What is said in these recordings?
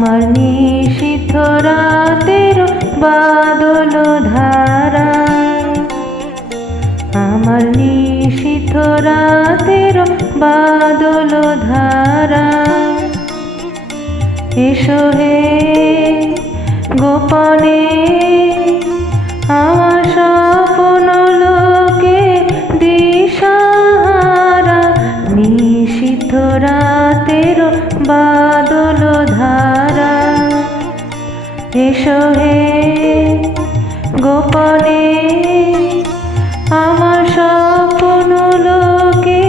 আমার নিশীথ রাতের বাদল ধারা, আমার নিশীথ রাতের বাদল ধারা। এসো হে গোপনে আমার স্বপ্ন লোকে দিশাহারা, নিশীথ রাতের বাদল ধারা। এসো হে গোপনে আমার স্বপ্ন লোকে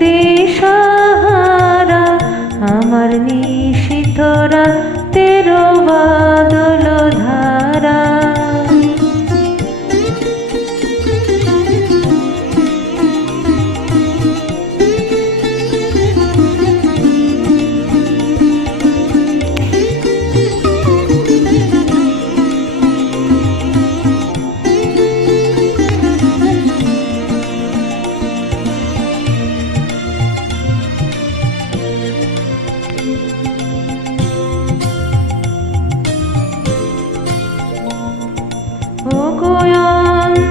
দিশাহারা, আমার নিশীথ রাতের বাদল ধারা।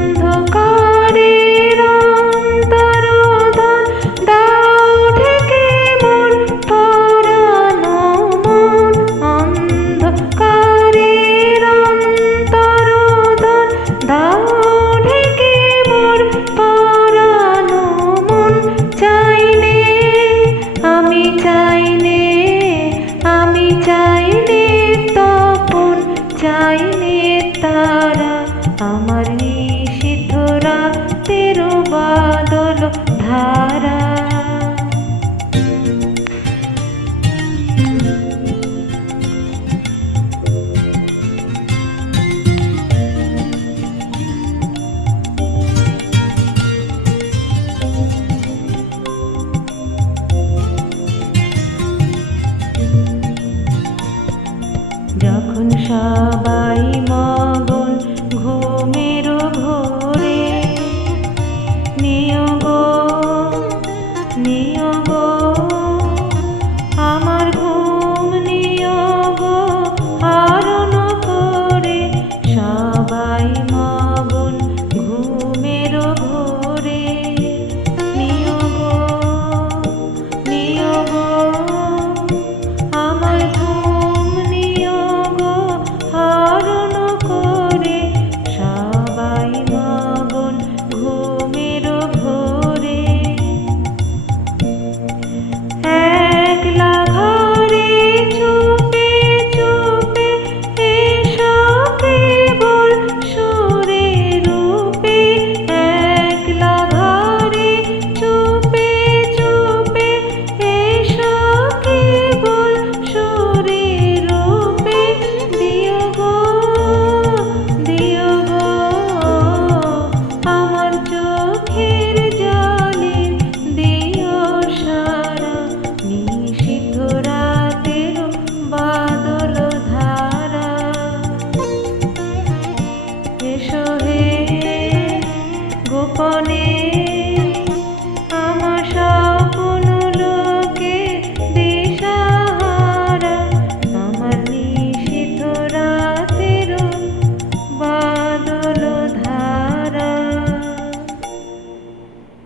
অন্ধকারের অন্তরোদন দাও ঢেকে মোর পরানো মন, অন্ধকারের অন্তরোদন দাও ঢেকে মোর পরানো মন। চাইনে আমি চাইনে, আমি চাইনে তপন, চাইনে তারা, আমার নিশীথ রাতের বাদল ধারা। যখন সবাই